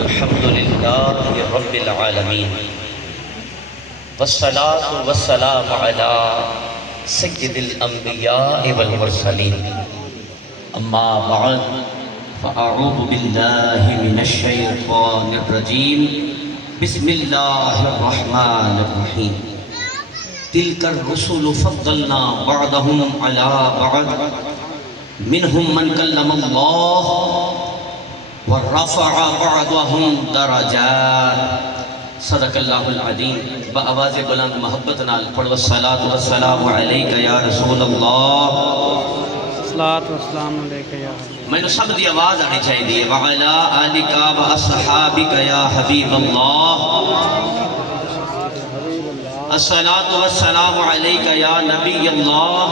الحمد للہ رب العالمین والصلاة والسلام علی سید الانبیاء والمرسلین اما بعد فاعوذ باللہ من الشیطان الرجیم بسم اللہ الرحمن الرحیم تلک الرسل فضلنا بعضهم علی بعض منهم من کلم اللہ ورفع بعضهم درجات صدق اللہ العظیم بآواز بلند محبت نال پڑھو الصلاۃ والسلام علیک یا رسول اللہ الصلاۃ والسلام علیک یا حبیب میں نے سب دی آواز آنی چاہیے وعلی آلک و اصحابک یا حبیب اللہ الصلاۃ والسلام علیک یا نبی اللہ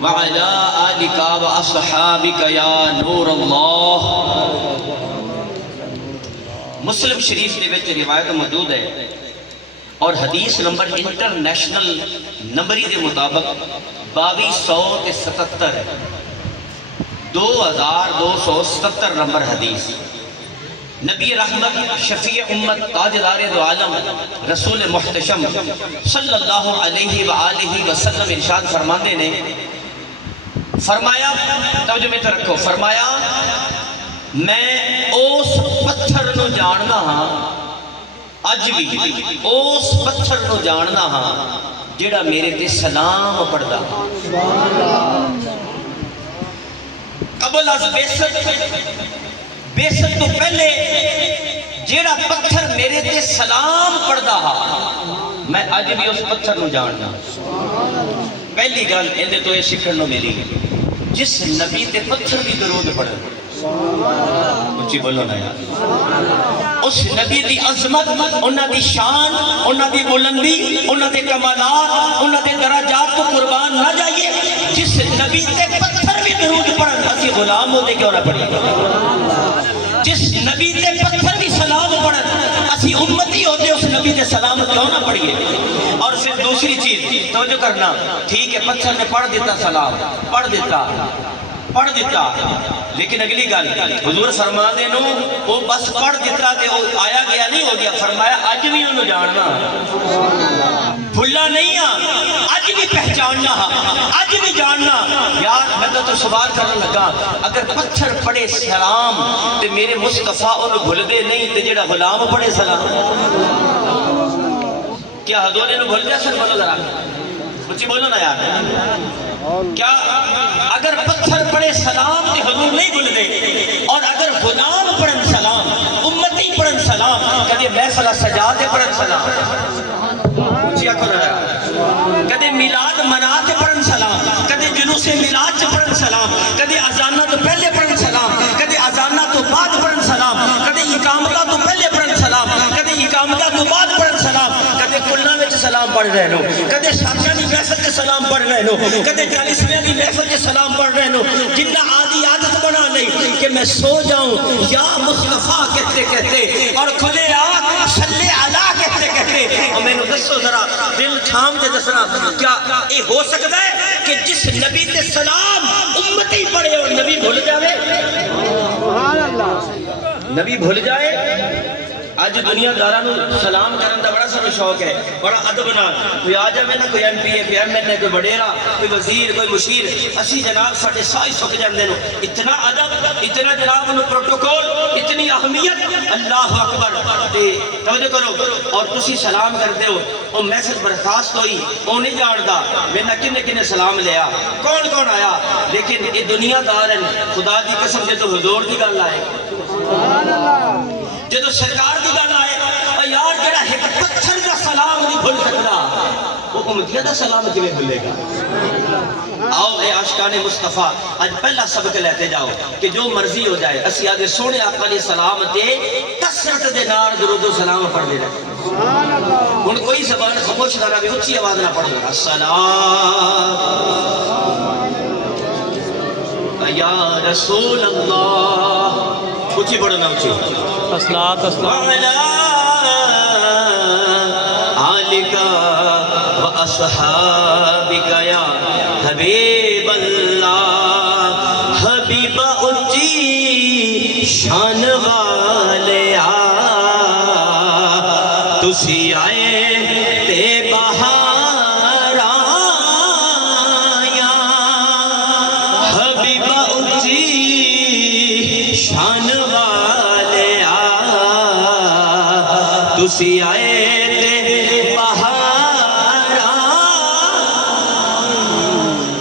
وعلی آلک و اصحابک یا نور اللہ۔ مسلم شریف کے وچ روایت موجود ہے اور حدیث نمبر انٹرنیشنل نمبری دے مطابق 2277 ہے، 2277 نمبر حدیث۔ نبی رحمت شفیع امت تاجدار دو عالم رسول محتشم صلی اللہ علیہ وآلہ وسلم ارشاد فرماندے نے، فرمایا توجہ میں رکھو، فرمایا میں اس پتھر نو جاننا ہاں، اج بھی اس پتھر نو جاننا ہاں جیڑا میرے تے سلام پڑھدا قبل از بیست تو پہلے جیڑا پتھر میرے تے سلام پڑھدا میں اج بھی اس پتھر نو جاننا۔ پہلی گل اندے تو یہ سکھن نو ملی جس نبی تے پتھر بھی درود پڑھے، اچھی بولو نا یار، اس نبی دی عظمت، انہاں دی شان، انہاں دی بلندی، انہاں دے کمالات، انہاں دے درجات کو قربان نہ جائیے۔ جس نبی تے پتھر بھی درود پڑھن اسی غلام ہوتے کیوں نہ پڑھیں، جس نبی تے پتھر بھی سلام پڑھن اسی امتی ہوتے اس نبی تے سلام کیوں نہ پڑھئے۔ اور پھر دوسری چیز توجہ کرنا، ٹھیک ہے پتھر نے پڑھ دیتا سلام، پڑھ دیتا لیکن اگلی گل حضور فرما دے نو وہ بس پڑھ دیتا تے وہ آیا گیا نہیں ہو گیا، فرمایا اج بھی انہوں جاننا، بھلا نہیں ہاں، اج بھی پہچاننا، اج بھی جاننا۔ یار میں تو سوال کرنے لگا، اگر پتھر پڑھے سلام تے میرے مصطفیٰ انہوں بھول دے نہیں تے جڑا غلام پڑھے سلام کیا حضور انہوں بھول دے؟ سن بولو ذرا، مجھے بولو نا یار، کیا اگر پتھر پڑھے سلام تے حضور نہیں بھول دے؟ اور اگر غلام پڑھن سلام، امتی پڑھن سلام، کدے محفلہ سجا دے پڑھن سلام، کدے میلاد منا کے پڑھن سلام، کدے جلوس میلاد سے پڑھن سلام، کدے اذانہ تو پہلے پڑھن سلام، کدے اذانہ تو بعد پڑھن سلام، کدے اقامتہ تو پہلے پڑھن سلام، کدے اقامتہ تو بعد پڑھن سلام، کدے کلنا وچ سلام پڑھ رہے نو، کدے ساتھیاں دی محفل تے سلام پڑھ رہے نو، کدے چالیسویں دی محفل تے سلام پڑھ رہے نو۔ جنہ آدھی عادت بنا نہیں کہ میں سو جاؤں یا مصطفیٰ کہتے کہتے اور کھلے آنکھ صلی علیہ کہتے کہتے، اور میں نے دسو ذرا دل تھام کے دسنا، کیا یہ ہو سکتا ہے کہ جس نبی تے سلام امتی پڑھے اور نبی بھول جاوے؟ نبی بھول جائے؟ آج دنیا دارانو سلام کرن دا بڑا سارا شوق ہے، بڑا ادب نال کوئی آ جاوے نا، کوئی ایم پی اے، کوئی ایم ایل اے، کوئی وڈیرا، کوئی وزیر، کوئی مشیر، اسی جناب ساڈے سائے سک جاندے نو، اتنا ادب، اتنا جناب انہوں پروٹوکول، اتنی اہمیت، اللہ اکبر۔ توجہ کرو، اور تسی سلام کردے ہو، وہ میسج برخاست ہوئی، وہ نہیں جاندا میں نہ کنے کنے سلام لیا، کون کون آیا، لیکن یہ دنیا دار ہیں، خدا دی قسم جے تو حضور دی گل آئے، جدو سرکار دی گل آئے، اور یار جڑا ایک پتھر دا سلام نہیں بھول سکتا وہ امتیہ دا سلام کیویں بھولے گا؟ آؤ اے عاشقان مصطفیٰ آج پہلا سبق لیتے جاؤ کہ جو مرضی ہو جائے اسی آدھے سونے آقا علیہ السلام تے کثرت دے نار درود و سلام پڑھ دے رہے۔ ان کوئی زبان خاموش نہ رہے، اچھی آواز نہ پڑھ دے، السلام یا رسول اللہ، اچھی پڑھو نا، اچھی الصلاۃ والسلام آلکا و اصحابکا یا حبیب اللہ، حبیب اچھی شان والے تسی آئے تے بہار آیا حبیبہ اچھی شان والے تسی آئے تے بہار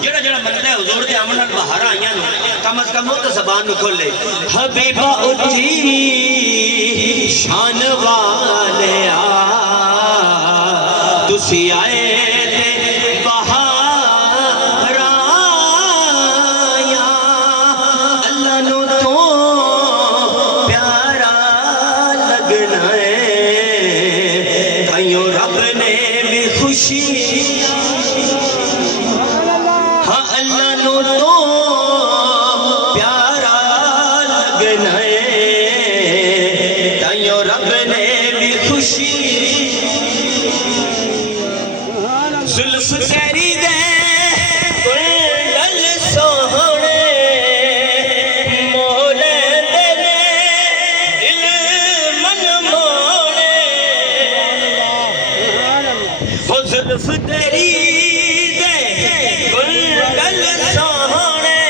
جڑا جڑا بندہ ہے حضور دے آمن نال بہار آئیاں نو کم از کم تو زبان نو کھولے حبیبہ اچھی شان والے تسی آئے تے بہار آیا اللہ نو تو پیارا لگنا ہے کئیوں رب نے بھی خوشی ہاں اللہ نو تو پیارا لگنا ہے کئیوں رب نے بھی خوشی زلف تیری دے گل سوہنے مولے دے دل من مونے وہ زلف تیری دے گل سوہنے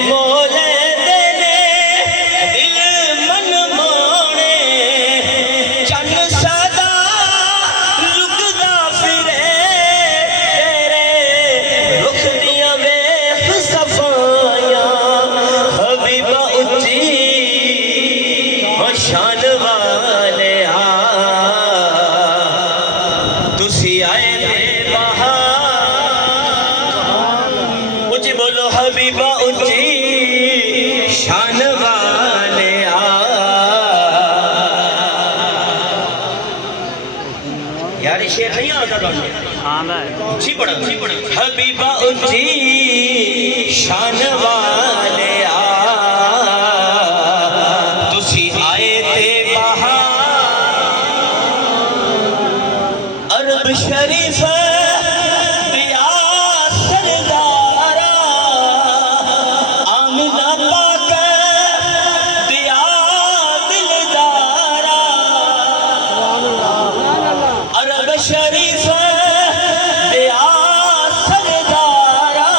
مولے دے دل من مونے چن سدا لکدا پھرے تیرے رخ دیاں ویکھ صفائیاں حبیبہ اچھی شان والے تسی آئے تے بہار اچھی بولو حبیبہ اچھی شان والے یار یہ شعر نہیں آتا تھا آندا ہے اچھی پڑھا حبیبہ اچھی شان والے تسی آئے تے بہار عرب شریف دیا سردارا آمنہ پاک دیا دلدارا عرب شریف دیا سردارا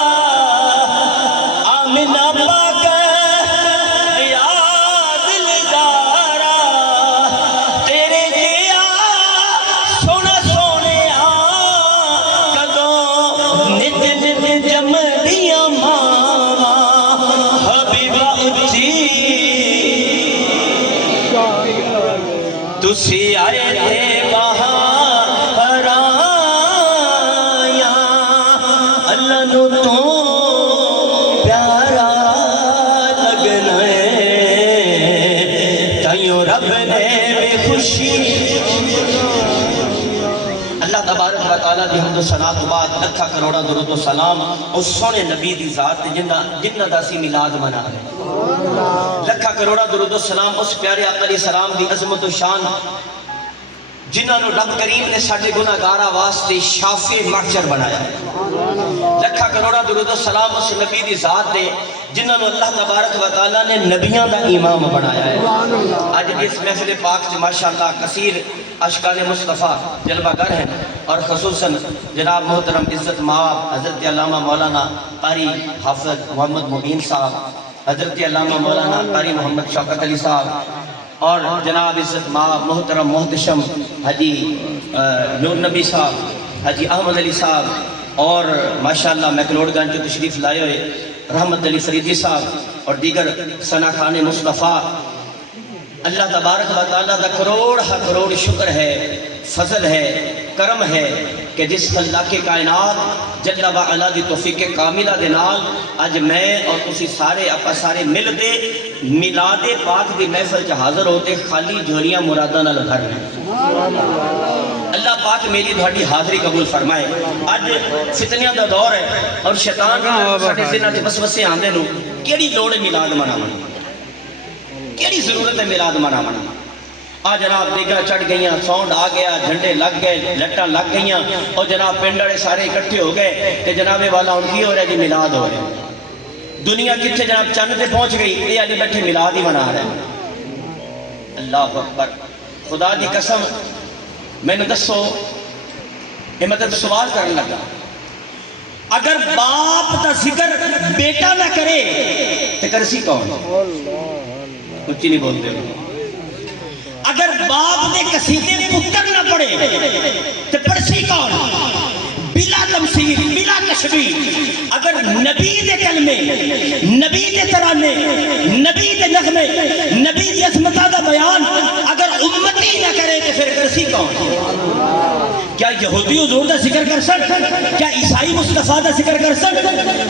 آمنہ پاک دیا دلدارا تیرے جیا سونا سونے کدوں نت نت جم دیا ماما حبیبہ اچھی تسی آئے تھے بہار آیا اللہ نو تو پیارا لگنا ہے تائیوں رب نے بھی خوشی اللہ تبارک و تعالیٰ دی حمد و ثنا تو بعد لکھا کروڑا درود و سلام اس سونے نبی دی ذات جنہ دا سی میلاد منا رہے لکھا کروڑا درود و سلام اس پیارے آقا علیہ السلام دی عظمت و شان جنہاں نو رب کریم نے ساڑھے گناہگارہ واسطے شافع محشر بنایا ہے لکھا کروڑا درود و سلام اس نبی دی ذات دے جنہاں نو اللہ تبارک و تعالیٰ نے نبیان دا امام بنایا ہے آج اس محفل پاک سے ماشاءاللہ کثیر اشکال مصطفیٰ جلوہ گر ہیں اور خصوصاً جناب محترم عزت مآب حضرت علامہ مولانا قاری حافظ محمد مبین صاحب حضرت علامہ مولانا قاری محمد شوکت علی صاحب اور جناب عزت مآب محترم محتشم حجی نور نبی صاحب حجی احمد علی صاحب اور ماشاءاللہ میکلوڈ گنج جو تشریف لائے ہوئے رحمت علی فریدی صاحب اور دیگر ثنا خان مصطفیٰ اللہ تبارک و تعالیٰ دا کروڑ کروڑ شکر ہے فضل ہے کرم ہے کہ جس اللہ کے کائنات جل و علا دی توفیق کاملہ دے نال آج میں اور تسی سارے اپا سارے مل دے میلاد پاک دی محفل چ حاضر ہوتے خالی جھولیاں مراداں نال بھر رہے اللہ پاک میری تھوڑی حاضری قبول فرمائے آج فتنیاں دا دور ہے اور شیطان ساڈے ذہن وچ وسوسے آندے نو کیڑی لوڑ ہے میلاد مناون کیڑی ضرورت ہے میلاد مناون آ جناب دیگا چڑھ گئیاں ساؤنڈ آ گیا جھنڈے لگ گئے لٹاں لگ گئیاں اور جناب پنڈ والے سارے اکٹھے ہو گئے کہ جناب والا ان کی ہو رہا ہے جی میلاد ہو رہا ہے دنیا کتنے جناب چند پہ پہنچ گئی، یہ علی بیٹھے میلاد ہی منا رہے ہیں۔ اللہ اکبر، خدا دی قسم میں نے دسو، یہ مطلب سوال کرنے لگا، اگر باپ دا ذکر بیٹا نہ کرے تو کرسی کون؟ کچھ نہیں بولتے ہو۔ اگر باپ دے قصیدے پتر نہ پڑھے تو پڑھسی کون؟ بلا تمثیل بلا تشبیہ۔ اگر نبی دے کلمے، نبی دے ترانے، نبی دے نغمے، نبی دی عظمتاں دا بیان اگر امتی نہ کرے تو پھر کرسی کون؟ کیا یہودی حضور دا ذکر کر سک؟ کیا عیسائی مصطفیٰ دا ذکر کر سک؟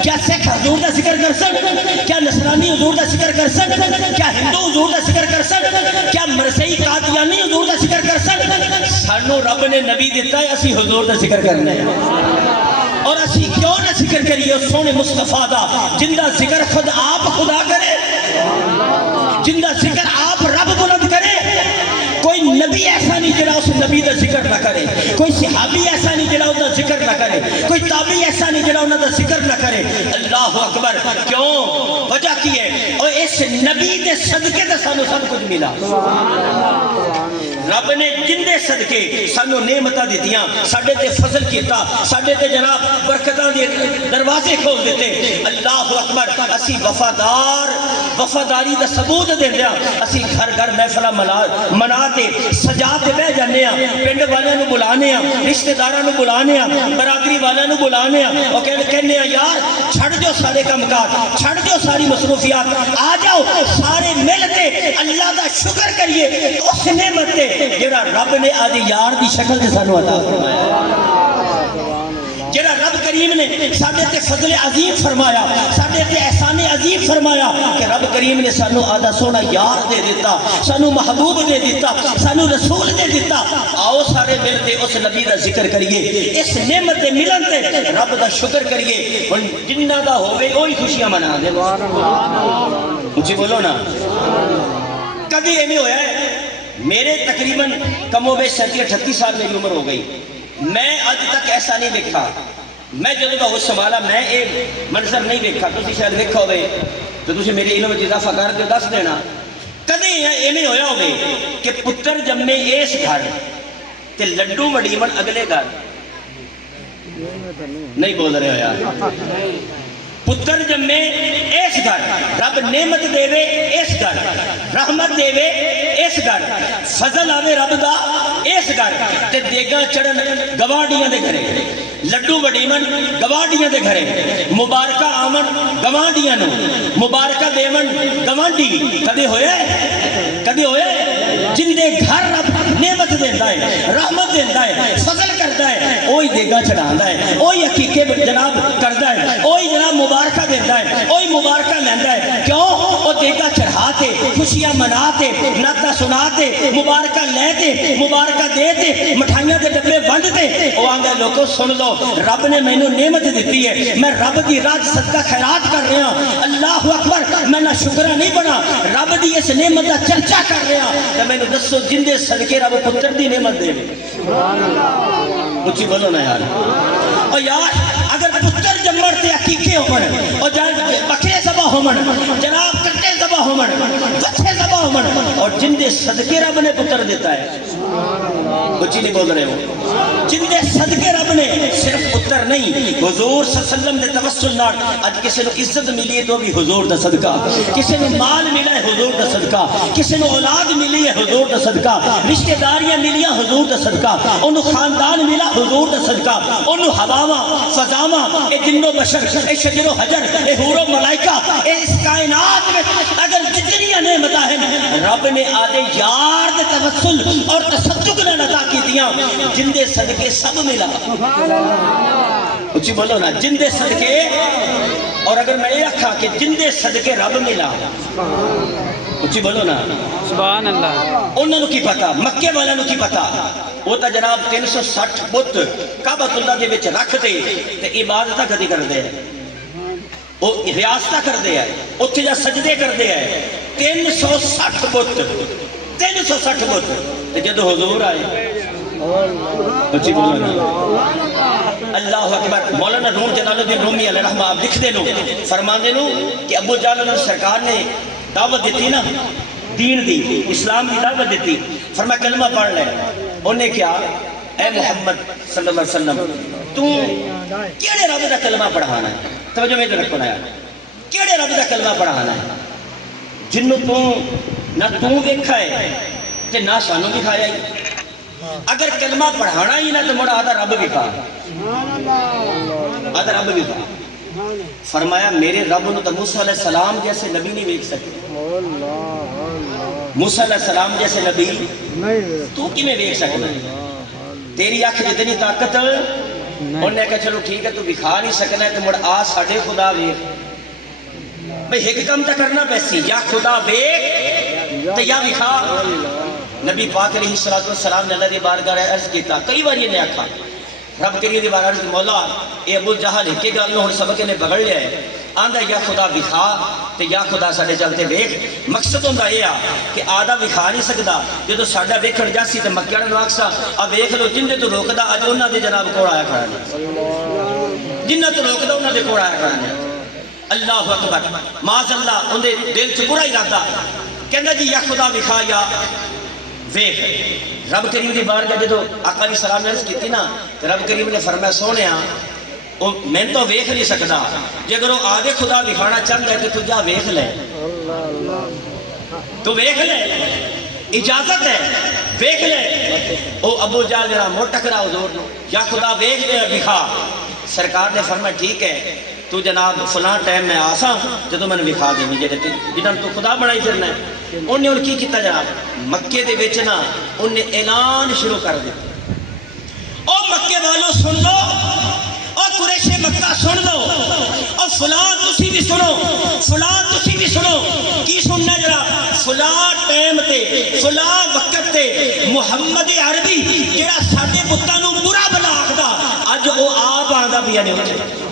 کیا سکھ حضور دا ذکر کر سک؟ کیا نصرانی حضور دا ذکر کر سک؟ کیا ہندو حضور دا ذکر کر سک؟ کیا مرسئی قادیانی حضور دا ذکر کر سک؟ سانو رب نے نبی دیتا ہے، اسی حضور دا ذکر کرنا ہے، اور اسی کیوں نہ ذکر کریے اس سونے مصطفیٰ دا جن دا ذکر خود آپ خدا کرے، جن دا ذکر آپ رب بلند کرے۔ کوئی نبی ایسا نہیں جڑا اس نبی دا ذکر نہ کرے، کوئی صحابی ایسا نہیں جڑا اس دا ذکر نہ کرے، کوئی تابعی ایسا نہیں جڑا انہاں دا ذکر نہ کرے۔ اللہ اکبر، کیوں؟ وجہ کی ہے؟ اور اس نبی دے صدقے تے سانو سب کچھ ملا۔ رب نے جن دے صدقے سانو نعمتاں دتیاں، ساڈے تے فضل کیتا، ساڈے تے جناب برکتاں دے دروازے کھول دیتے۔ اللہ اکبر، اسی وفاداری دا ثبوت دیندیاں اسی گھر گھر محفلاں منا تے سجا تے بہ جانے ہاں، پنڈ والوں نوں بلانے ہاں، رشتہ داراں نوں بلانے ہاں، برادری والوں نوں بلانے ہاں، اور کہنے ہاں یار چھڑ جو سارے کام کار، چھڑ جو ساری مصروفیات، آ جاؤ سارے مل کے اللہ دا شکر کریے اس نعمت تے جڑا رب نے آدھی یار دی شکل تے سانو عطا فرمایا، جڑا رب کریم نے ساڈے تے فضل عظیم فرمایا، ساڈے تے احسان عظیم فرمایا کہ رب کریم نے سانو آدھا سونا یار دے دیتا، سانو محبوب دے دیتا، سانو رسول دے دیتا۔ آؤ سارے مل کے اس نبی دا ذکر کریے، اس نعمت دے ملن تے رب دا شکر کریے، ہن جنہ دا ہوے وہی خوشیاں منا دے۔ مجھے بولو نا، کبھی ایویں ہویا ہے؟ میرے تقریباً کم و بیش 37-38 سال میری عمر ہو گئی، میں اج تک ایسا نہیں دیکھا، میں جدوں دا ہوش سنبھالا میں ایک منظر نہیں دیکھا، تسی شاید دیکھا ہوئے تو تسی میرے علم وچ اضافہ کر کے دس دینا۔ کدی ایویں ہویا ہوئے کہ پتر جمے اس گھر تے لڈو وڈیمن اگلے گھر؟ نہیں بول رہے ہو یار۔ پتر جمے اس گھر، رب نعمت دے وے اس گھر، رحمت دے وے اس گھر، فضل آوے رب دا اس گھر، تے دیگاں چڑھن گواڈیاں دے گھرے، لڈو وڈیمن گواڈیاں دے گھرے، مبارکہ آمن گواڈیاں نو، مبارکہ دیون گوانڈی۔ کدے ہوئے؟ کدے ہوئے؟ جن دے گھر رب نعمت دیندا ہے، رحمت دیندا ہے، فضل کردا ہے، وہی دیگاں چڑھاندا ہے، وہی عقیقے جناب کردا ہے، وہی جناب مبارکہ دیتا ہے، وہی مبارکہ لینا ہے۔ کیوں؟ وہ دیگا چڑھاتے، خوشیاں مناتے، نعتاں سناتے، مبارکہ لیتے، مبارکہ دیتے، مٹھائیاں کے ڈبے ونڈتے۔ وہ آنگا لوگوں سن لو، رب نے مینوں نعمت دیتی ہے، میں رب دی راہ صدقہ خیرات کر رہا ہوں۔ اللہ اکبر، میں نہ شکرہ نہیں بنا، رب دی اس نعمت دا چرچا کر رہا ہوں۔ تو میں نے دسو جن دے صدقے رب پتر دی نعمت دے۔ اچھی بولو نا یار۔ اور یار اگر پتر جمڑ تے عقیقے ہومن، اور بکرے ذبح ہومن، جناب کٹے ذبح ہومن، بچے ذبح ہومن، اور جن دے صدقے رب نے پتر دیتا ہے، کچھ نہیں بول رہے ہو، جن دے صدقے رب نے صرف پتر نہیں، حضور صلی اللہ علیہ وسلم دے توسل نال اج کسی نو عزت ملی ہے تو بھی حضور دا صدقہ، کسی نو مال ملا ہے حضور دا صدقہ، کسی نو اولاد ملی ہے حضور دا صدقہ، رشتہ داریاں ملیاں حضور دا صدقہ، انہوں خاندان ملا حضور دا صدقہ، انہوں ہواواں فضاواں، اے جن و بشر، اے شجر و حجر، اے حور و ملائکہ، اے اس کائنات میں اگر جتنی نعمتاں ہیں رب نے آدھے یار دے توسل اور تصدق نے عطا کی دیاں، جن دے صدقے سب ملا۔ اچھی بولو نا، جن دے صدقے، اور اگر میں یہ رکھا کہ جن دے صدقے رب ملا، اچھی بولو نا سبحان اللہ، انہوں نے کی پتا، مکے والوں نے کی پتا، وہ تا جناب 360 بت کعبۃ اللہ دے وچ رکھ دے تے عبادتاں کدی کردے ہیں، وہ ریاستہ کردے ہیں، اتھے جا سجدے کردے ہیں، 360 بت، 360 بت، تے جدو حضور آئے، اچھی بولو نا، اللہ اکبر مولانا روم جلال الدین رومی علیہ رحمہ آپ لکھ دے لو فرمان دے لو کہ ابو جہل سرکار نے دعوت دیتی نا دین دی اسلام کی دعوت دیتی فرمایا کلمہ پڑھ لے انہیں کیا اے محمد صلی اللہ علیہ وسلم تو کیڑے رب دا کلمہ پڑھانا ہے توجہ میں تو رکھنا ہے کیڑے رب دا کلمہ پڑھانا ہے جنوں تو نہ تو دیکھا ہے تے نہ سانوں دکھایا ہی اگر کلمہ پڑھانا ہی نہ تو مڑا آدھا رب بھی کھا آدھا رب بھی کھا فرمایا میرے رب نے تو موسیٰ علیہ السلام جیسے نبی نہیں دیکھ سکتے موسیٰ علیہ السلام جیسے نبی تو کی میں دیکھ سکنا تیری آنکھ جتنی طاقت انہوں نے کہا چلو ٹھیک ہے تو دکھا نہیں سکنا ہے تو مڑ آ ساڑھے خدا ویک بھئی ایک کم تا کرنا پیسی یا خدا ویک تو یا دکھا نبی پاک علیہ السلام نے اللہ دی بارگاہ عرض کیتا کئی بار یہ نے آکھا رب کریے دی بارگاہ عرض مولا اے ابو جہل کے گل میں ہن سبق نے بگڑ لیا ہے آندا یا خدا دکھا تے یا خدا ساڈے چلتے ویکھ مقصد ہوندا اے کہ آدھا دکھا نہیں سکدا جدوں ساڈا ویکھن جاسی تے مکے والے نوں آکھسا آ ویکھ لو جن تو روکدا اج انہاں دے جناب کول آیا کھڑا نے جنہاں تو روکدا انہاں دے کول آیا کھڑا نے اللہ اکبر معاذ اللہ ان دے دل چ برا ارادہ کہندا جی یا خدا دکھا یا ویکھ رب کریم دی بارگاہ جدوں آقا علیہ السلام نے عرض کیتی نا تے رب کریم نے فرمایا سونیا میں تو ویکھ نہیں سکدا جے اگر وہ آدھے خدا دکھانا چاہتا ہے تو جا ویکھ لے تو ویکھ لے اجازت ہے ویکھ لے او ابو جہل جڑا موڑ ٹکرا حضور یا خدا ویکھ لے دکھا سرکار نے فرمایا ٹھیک ہے تو جناب فلاں ٹائم میں آساں جدوں میں نے دکھا دینی جنہاں تو خدا بنائی پھرنا ہے انہیں ان کی کیتا جناب مکے دے وچ نا انہیں اعلان شروع کر دیتا او مکے والوں سن لو اور قریش مکہ سن لو اور فلاں تسی بھی سنو فلاں تسی بھی سنو کی سننا جناب فلاں ٹائم تے فلاں وقت تے محمد عربی جڑا ساڈے بتاں نوں برا بلا آکھدا اج او آپ آندا پیا نے اوتھے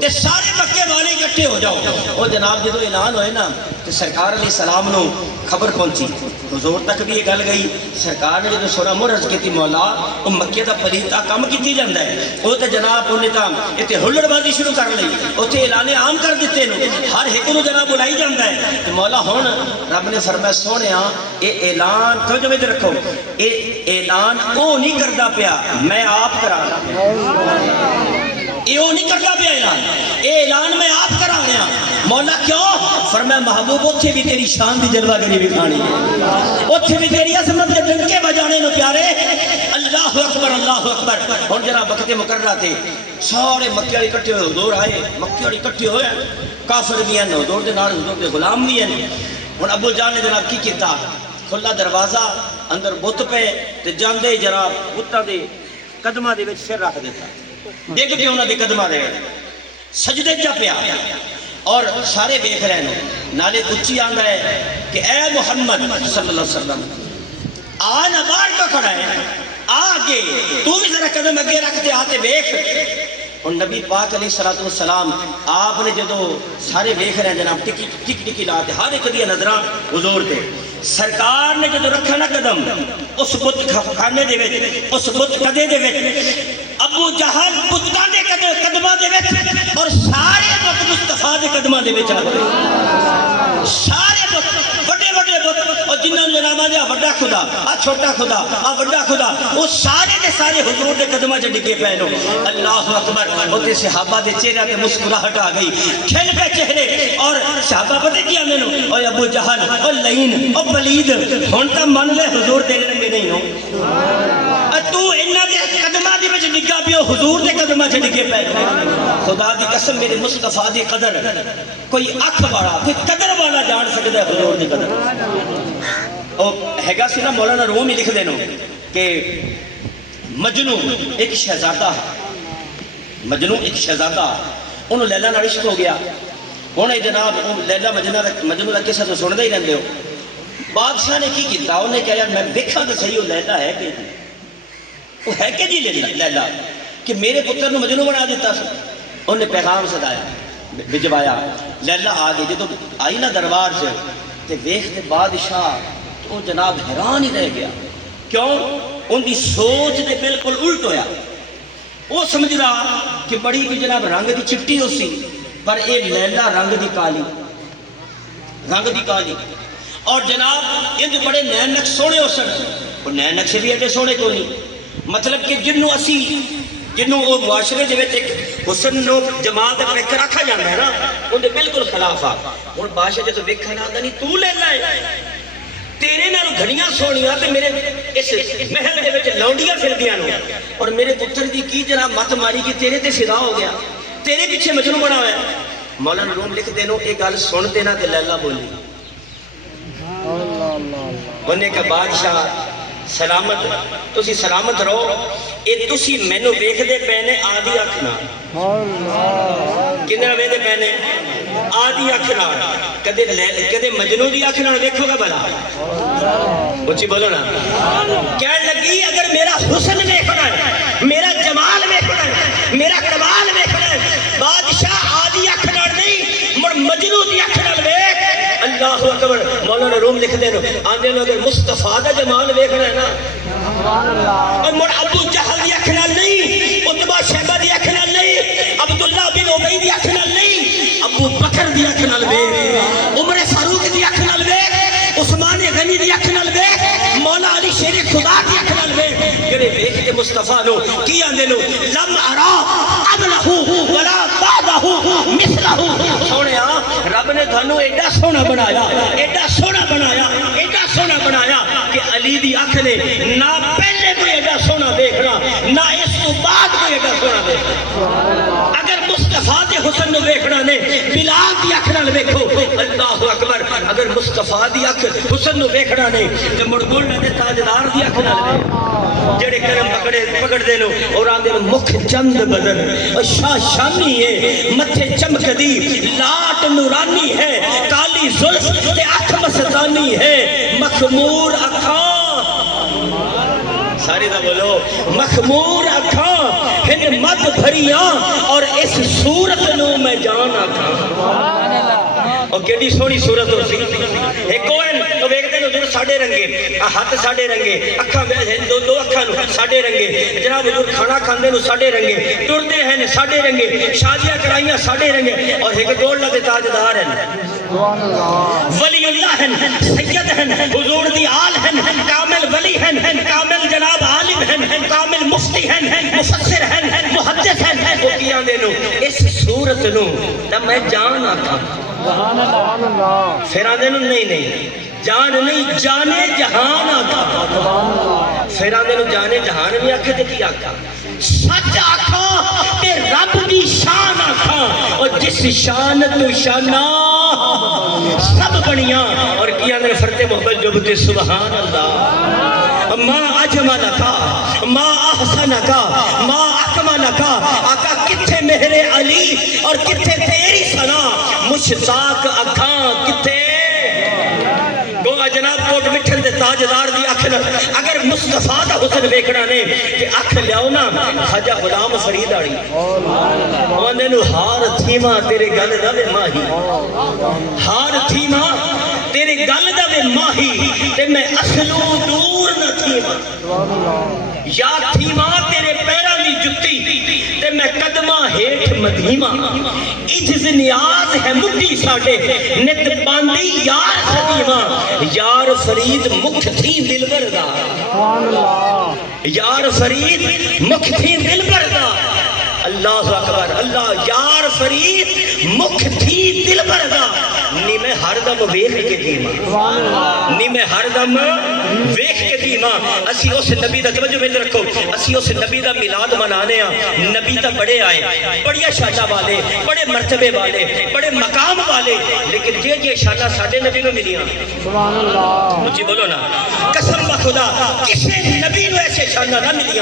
تے سارے مکے والے اکٹھے ہو جاؤ وہ جناب جدو اعلان ہوئے نا تو سرکار علیہ السلام نو خبر پہنچی حضور تک بھی یہ گل گئی سرکار نے جدو سورہ مرز کیتی مولا وہ مکے دا پلیتا کم کیتی جاندا ہے وہ تے جناب انہیں تا ایتھے ہلڑ بازی شروع کر لئی اوتھے اعلان عام کر دیتے نو ہر ایک نو جناب بلائی جاندا ہے کہ مولا ہن رب نے فرمایا سونیا اے اعلان توجہ وچ رکھو اے اعلان او نہیں کردا پیا میں آپ کرانا یہ نہیں کرتا پیا اعلان میں آپ کرا رہا مولا کیوں فرمایا محبوب اتھے بھی تیری شان دی جلوہ گری بھی کھانی ہے اتھے بھی تیری عظمت کے ڈنکے بجانے نو پیارے اللہ اکبر اللہ اکبر اور جناب وقت مقررہ تھے سارے مکے والے اکٹھے ہوئے حضور آئے مکے والے اکٹھے ہوئے کافر بھی ہیں حضور دے نال حضور دے غلام بھی ہیں ہن ابو جہل نے جناب کی کیتا کھلا دروازہ اندر بت پہ تے جاندے جناب بتاں دے قدماں دے وچ سر رکھ دیتا دیکھ کے انہوں نے قدمہ دے سجدے جا پیا اور سارے دیکھ رہے ہیں نالے اچھی آنگا ہے کہ اے محمد صلی اللہ علیہ وسلم آنا بار کا کھڑا ہے آگے تو بھی ذرا قدم اگے رکھتے آتے دیکھ اور نبی پاک علیہ السلام آپ نے جدو سارے دیکھ رہے ہیں جناب ٹک ٹکی لاتے ہر ایک دیا نظران حضور دے سرکار نے جدو رکھا نا قدم اس بت کھانے دے ویچ اس بت قدے دے ویچ ابو جہل بتان دے قدمہ دے ویچ اور سارے بت مصطفیٰ دے قدمہ دے ویچ سارے بت بڑے بڑے بت اور جنہوں نے نامہ دیا وڈا خدا آ چھوٹا خدا آ وڈا خدا وہ سارے دے سارے حضور دے قدمہ جا ڈگے پہنو اللہ اکبر ہوتے صحابہ دے چہرہ تے مسکراہٹ آ گئی کھل پہ چہرے اور صحابہ پتے کیا میں نو اور ابو جہل اور لعین اور پلید ہونتا من لے حضور تیرے رنگے نہیں ہو تو انہاں دے قدمہ دے وچ ڈگا پیو حضور دے قدمہ چ ڈگے پے خدا دی قسم میرے مصطفیٰ دی قدر کوئی اکھ والا کوئی قدر والا جان سکدا ہے حضور دی قدر او ہیگا سی نا مولانا رومی لکھ دینو کہ مجنو ایک شہزادہ مجنو ایک شہزادہ انہوں لیلا نال عشق ہو گیا انہیں جناب لیلا مجنو دا قصہ تو سندا ہی رہندے ہو بادشاہ نے کی کیتا انہیں کہا یار میں دیکھا تو صحیح ہو لیلا ہے کہ وہ ہے کہ جی لیلا کہ میرے پتر نے مجنو بنا دیتا سا انہیں پیغام صدایا بھجوایا لیلا آگے جدو آئی نا دربار سے تے ویکھتے بادشاہ تو جناب حیران ہی رہ گیا کیوں ان کی سوچ دے بالکل الٹ ہویا وہ سمجھدا کہ بڑی کوئی جناب رنگ دی چٹی ہو سی، پر اے لیلا رنگ دی کالی، رنگ دی کالی. اور جناب یہ بڑے نین نقش سونے ہو سن، وہ نین نقش بھی ایڈے سونے کو نہیں. مطلب کہ جنوں وہ معاشرے دے وچ ایک حسن نو جمال دے پیکر رکھا جاتا ہے نا، ان دے بالکل خلاف آ. ہن بادشاہ جدوں ویکھن آندا نہیں تو لیلا ہے، تیرے نال گھڑیاں سونیاں تے میرے اس محل دے وچ لونڈیاں پھردیاں نو، اور میرے پتر دی کی جناب مت ماری کہ تیرے تے فدا ہو گیا، تیرے پیچھے مجنوں بنا ہوا ہے. مولانا روم لکھ دے نو یہ گل سن دینا تے لیلا بولی. انہیں کہا بادشاہ سلامت، تسی سلامت رہو، اے تسی مینوں ویکھدے پے نے آدھی اکھ نال. کنے ویکھدے پے نے آدھی اکھ نال، کدے مجنوں دی اکھ نال ویکھو گا بھلا؟ اچھی بولو نا. کہنے لگی اگر میرا حسن ویکھنا ہے، میرا جمال ویکھنا ہے، میرا کمال ویکھنا ہے، بادشاہ آدھی اکھ نال نہیں مڑ مجنوں دی اکھ نال ویکھ. اللہ اکبر. مولانا روم لکھ دے نو آندے نو اگر مصطفیٰ دا جمال ویکھنا ہے نا، اور مڑ ابو جہل دی اکھ نال نہیں، عتبہ شیبہ دی اکھ نال نہیں، عبداللہ بن ابی دی اکھ نال نہیں، ابو بکر دی اکھ نال ویکھ، عمر فاروق دی اکھ نال ویکھ، عثمان غنی دی اکھ نال ویکھ، مولا علی شیر خدا دی اکھ نال ویکھ. جڑے ویکھ تے مصطفیٰ نو کی آندے نو لم ارا قبلہ ولا بعدہ مثلہ. سونیا رب نے تھانو ایڈا سونا بنایا، ایڈا سونا بنایا، ایڈا سونا بنایا کہ علی دی اکھ نے نہ پہلے کوئی ایڈا سونا دیکھنا، نہ اس تو بعد کوئی ایڈا سونا دیکھنا. اگر مصطفیٰ دے حسن نو ویکھنا نے بلال دی اکھ نال ویکھو. اللہ اکبر. اگر مصطفیٰ دی اکھ حسن نو ویکھنا نے تے مڑ گولڈے دے تاجدار دی اکھ نال ویکھ. جڑے کرم پکڑ دے نو اور آندے نو مکھ چند بدن شاہ شانی ہے، متھے چمک دی لاٹ نورانی ہے، کالی زلف تے اکھ مستانی ہے، مخمور اکھاں ساری دا بولو مخمور اکھاں ہن مد بھریاں اور اس صورت نو میں جان آکھاں. اور کیڑی سونی صورت ہو سی. ایک کوئن تو ویکھدے نو جو ساڈے رنگے، ہاتھ ساڈے رنگے، اکھاں دو اکھاں نو ساڈے رنگے، جناب حضور کھانا کھاندے نو ساڈے رنگے، ٹردے ہیں ساڈے رنگے، شادیاں کرائیاں ساڈے رنگے، اور ایک گولڈا دے تاجدار ہیں، ولی اللہ ہیں، سید ہیں، حضور دی آل ہیں، کامل ولی ہیں، کامل جناب عالم ہیں، کامل مفتی ہیں، مفسر ہیں، محدث ہیں. وہ کیاں دے نو اس صورت نو نہ میں جان آکھاں. پھر آدھے نو نہیں جان نہیں جانے جہان آکھاں. پھر آدھے نو جانے جہان بھی آکھے تے کی آکھاں؟ سچ آکھاں تے رب دی شان آکھاں. اور جس شان تو شانہ سب بنیاں. اور کیا نے فرت محبت جو بتے سبحان اللہ. ما اجملکا ما احسنکا ما اکملکا. آقا کتھے مہر علی اور کتھے تیری ثنا، مشتاق اکھاں کتھے گو جناب کوٹ مٹھن دے تاجدار دی اکھ نال. اگر مصطفیٰ دا حسن ویکھنا نے کہ اکھ لیاؤ نا خواجہ غلام فرید آڑی اوندے نو ہار تھیما تیرے گل دا وے ماہی، ہار تھیما تیرے گل دا وے ماہی تے میں اصلوں دور نہ تھیما، یا تھیما تیرے پیراں دی جُتی تے میں قدماں ہیٹھ مدھیما. اجز نیاز ہے مٹی ساڈے نت باندی یار خدیما. یار فرید مکھ تھی دلبر دا، یار فرید مکھ تھی دلبر دا. اللہ اکبر. اللہ یار فرید مکھ تھی دلبر دا. نی میں ہر دم ویکھ کے دیما، نی میں ہر دم ویکھ کے دیما. اسی اس نبی دا توجہ میں رکھو، اسی اس نبی دا میلاد منانے ہاں. نبی تا بڑے آئے، بڑی شانہ والے، بڑے مرتبے والے، بڑے مقام والے، لیکن یہ شانہ ساڈے نبی نو ملیاں. سبحان اللہ. مجھے بولو نا قسم بخدا کسی نبی نو ایسے شانہ نہ ملیاں